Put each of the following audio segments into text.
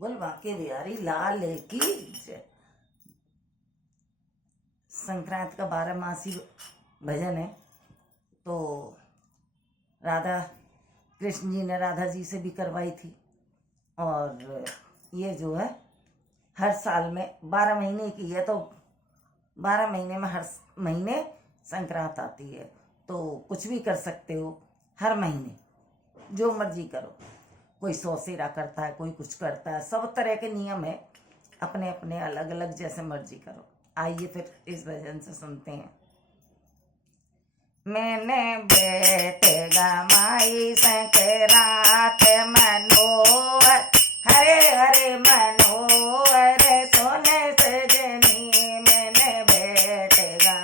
बोल बांके बिहारी लाल की जय। संक्रांत का 12 मासी भजन है। तो राधा कृष्ण जी ने राधा जी से भी करवाई थी। और ये जो है हर साल में 12 महीने की है, तो 12 महीने में हर महीने संक्रांत आती है। तो कुछ भी कर सकते हो, हर महीने जो मर्जी करो। कोई 100 सेरा करता है, कोई कुछ करता है, सब तरह के नियम है, अपने अपने अलग अलग, जैसे मर्जी करो। आइए फिर इस भजन से सुनते हैं। मैंने बेटेगा माई संक्रांत मनोहर, हरे हरे मनोहर सोने सजनी। मैंने बेटेगा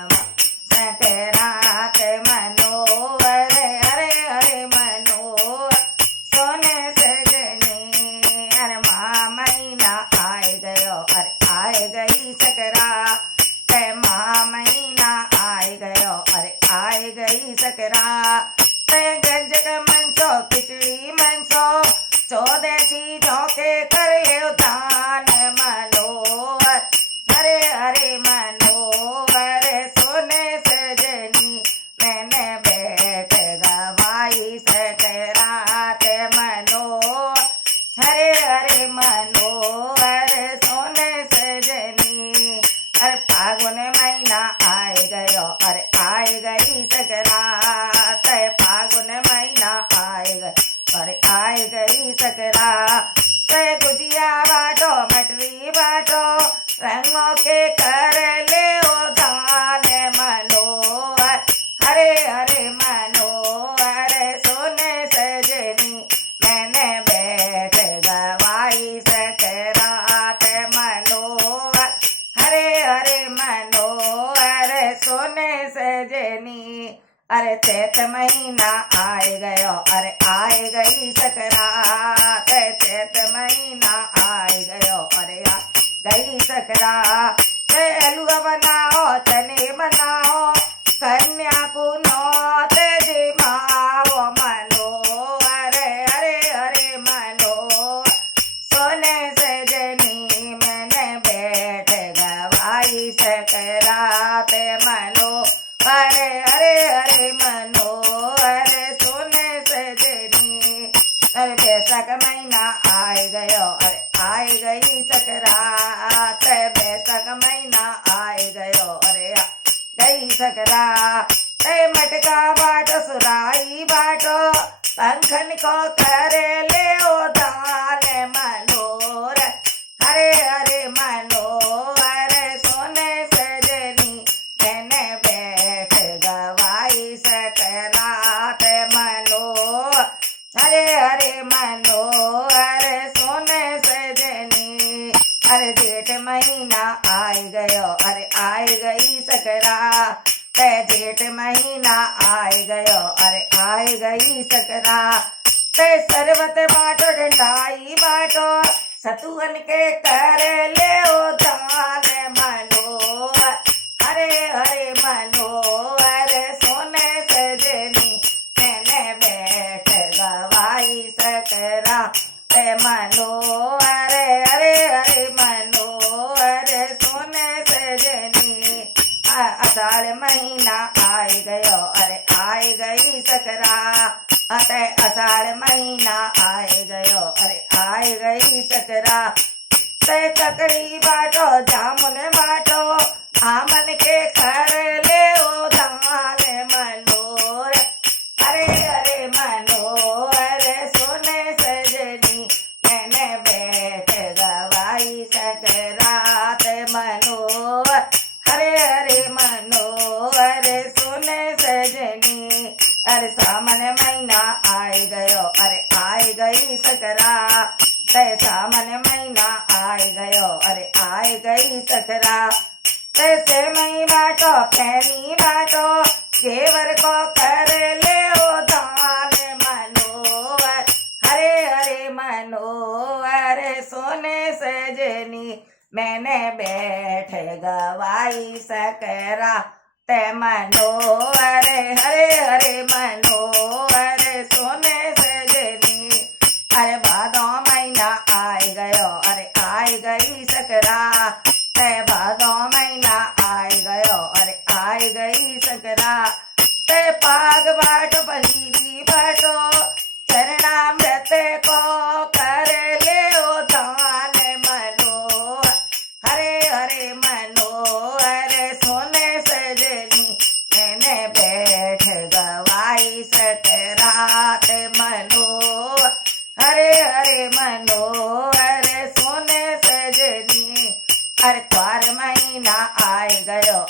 संक्रांत मनोहर, हरे हरे मनोहर सोने सजनी। अरे माँ महीना आए गयो, अरे आए गई सकरात। माँ महीना आए गयो, अरे आए गई सकरात। गंजक मनसो खिचड़ी मनसो, 14 चीजों के करे दान मनोहर, हरे हरे मनोहर सोने सजनी। मैंने बैठ गवाई सकरात मनोहर, हरे हरे मनोहर सोने सजनी। अरे फागुन महीना आए गयो, अरे आए गई सकरात। फागुन महीना आए गए, अरे आए गई सकरात। गुजिया बाटो मटरी बाटो, रंगों के कर ले ओ दान मनोहर, हरे हरे मनोहर सोने सजनी। मैंने बैठ गवाई सकरात मनोहर, हरे हरे मनोहर सोने सजनी। अरे चैत महीना आए गयो, अरे आए गई सकरात। चैत महीना आए गयो, अरे आ गई सकरात। हलवा बनाओ चने बनाओ, कन्या को नौत जिमाओ मनोहर, हरे हरे मनोहर सोने सजनी। मैंने बैठ गवाई सकरात मनोहर, हरे हरे मनोहर सोने सजनी। अरे बैसाख महीना आए गयो, अरे आए गई सकरात। बैसाख महीना आए गयो, अरे गई सकरात। मटका बाटो सुराई बाटो, पंखन को करे ले ओ दान मनोहर, हरे हरे मनोहर सोने सजनी। मैंने बैठ गवाई सकरात मनोहर, हरे हरे मनोहर सोने सजनी। अरे जेठ महीना आए गयो, अरे आए गई सकरात। जेठ महीना आए गयो, अरे आए गई सकरात। शरबत बाटो डंडाई बाटो, सतुअन के कर ले ओ दान मनोहर, हरे हरे मनोहर सोने सजनी। मैंने बैठ गवाई सकरात मनोहर, हरे हरे मनोहर सोने सजनी। आषाढ़ महीना आए गयो, अरे आए गई सकरात। आषाढ़ महीना आए गयो, अरे आए गई सकरात। ककड़ी बाटो जामुन बाटो, आमन के कर ले ओ दान मनोहर, हरे हरे मनोहर सोने सजनी। मैंने बैठ गवाई सकरात मनोहर, हरे हरे मनोहर सोने सजनी। अरे सावन महीना आए गयो, अरे आए गई सकरात। सावन महीना आए गयो, अरे आए गई सकरात। से मई बाटो फैनी बाटो, घेवर को कर ले ओ दान मनोहर, हरे हरे मनोहर सोने सजनी। मैंने बैठ गवाई सकरात मनोहर, हरे हरे मनोहर सोने सजनी। अरे भादो महीना आए गयो,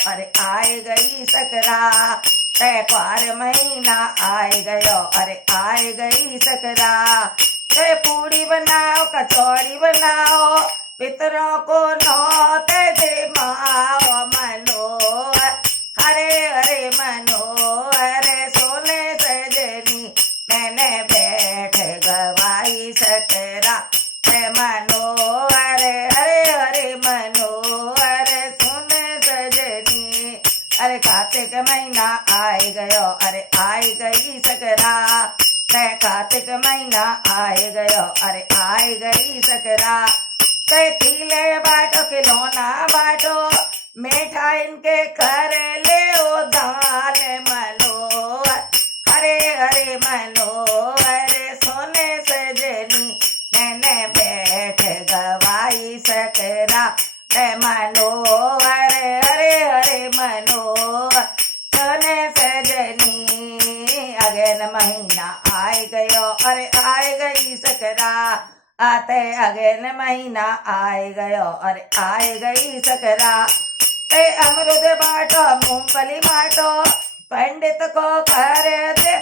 अरे आए गई सकरा, त्योहार महीना आए गयो, अरे आए गई सकरा। ते पूड़ी बनाओ कचौड़ी बनाओ, पितरों को नौते जिमाओ मनोहर, हरे हरे मनोहर सोने सजनी मैंने बैठ गवाई सकरा। मनोहर हरे हरे मनोहर सोने सजनी, अरे कार्तिक महीना आए गयो, अरे आए गई सकरा। कार्तिक महीना आए गयो, अरे आए गई सकरा। खीले बाटो खिलौना बाटो, मीठा इनके कर ले ओ दान मनोहर, हरे हरे मनोहर सोने सजनी मैंने बैठ गवाई सकरा। मनोहर हरे हरे मनोहर सोने सजनी, अगेन महीना आए गयो, अरे आए गई सकरा। आते अगेन महीना आए गयो, अरे आए गई सकरा। अमरुद बाटो मूंगफली बाटो, पंडित को कर दे,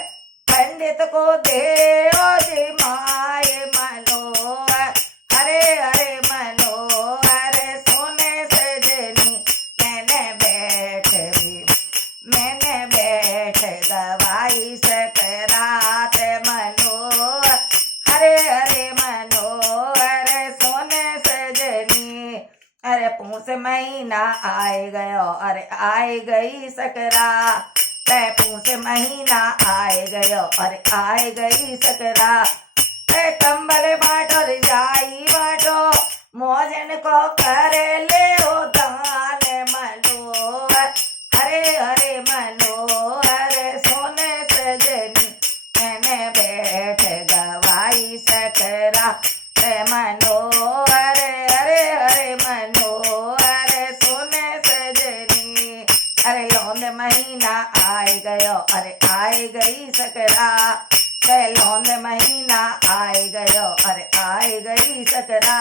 पंडित को दे ओ जी माए मनोहर, हरे हरे मनोहर सोने सजनी मैंने बैठ गवाई सकरात मनोहर, हरे हरे मनोहर सोने सजनी। अरे पूस महीना आए गयो, अरे आए गई सकरा। पूस महीना आए गयो, अरे आए गई सकरा। कंबल बाटो रजाई बाटो, मौजन को कर ले ओ दान मनोहर, हरे हरे मनोहर सोने सजनी मैंने बैठ गवाई सकरा। मनोहर हरे हरे मनोहर सोने सजनी, अरे लौंद महीना आए गयो, अरे आए गई सकरा। लौंद महीना आए गयो, अरे आए गई सकरा।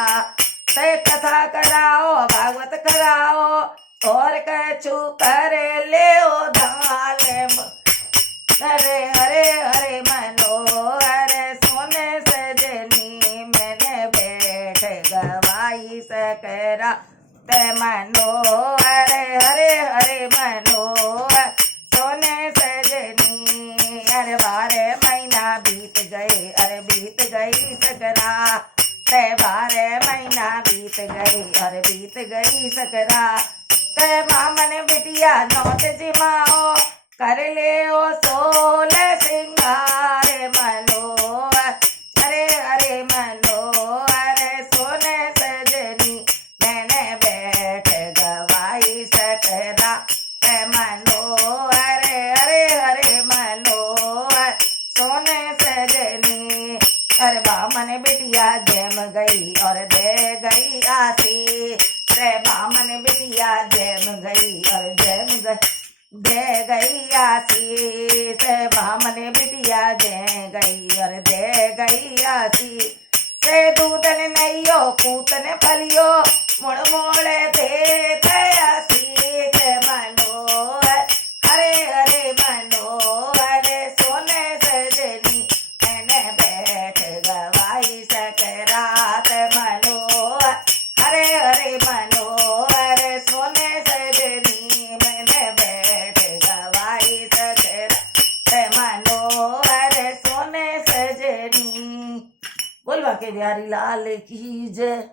कथा कराओ भागवत कराओ, और कछु कर ले ओ दान, हरे हरे हरे मनोहर सोने सजनी मैंने बैठ गवाई सकरा। मनोहर हरे हरे मनोहर सोने सजनी, अरे 12 महीना बीत गए, अरे बीत गई सकरा। 12 महीना बीत गई, अरे बीत गई सकरा। मामन बिटिया नौत जिमाओ, कर ले ओ 16 सिंगार मनोहर, हरे हरे मनोहर सोने सजनी मैंने बैठ गवाई सकरा। मनोहर हरे हरे मनोहर सोने सजनी, अरे बामन बिटिया जम गई और दे गई आसी। बामन बिटिया जम गई और जम गई दे गई आशीष। बामन बिटिया दे गई और दे गई आशीष। से दूधन नैयो पूतन फलियो, मुड़ मोड़े दे आशीष। मनोहर हरे हरे मनोहर सोने सजनी मैंने बैठ गवाई सकरात। मनोहर हरे हरे मनोहर सोने सजनी मैंने बैठ गवाई सकरात। मनोहर सोने सजनी। बोल बाके बिहारी लाल की जय।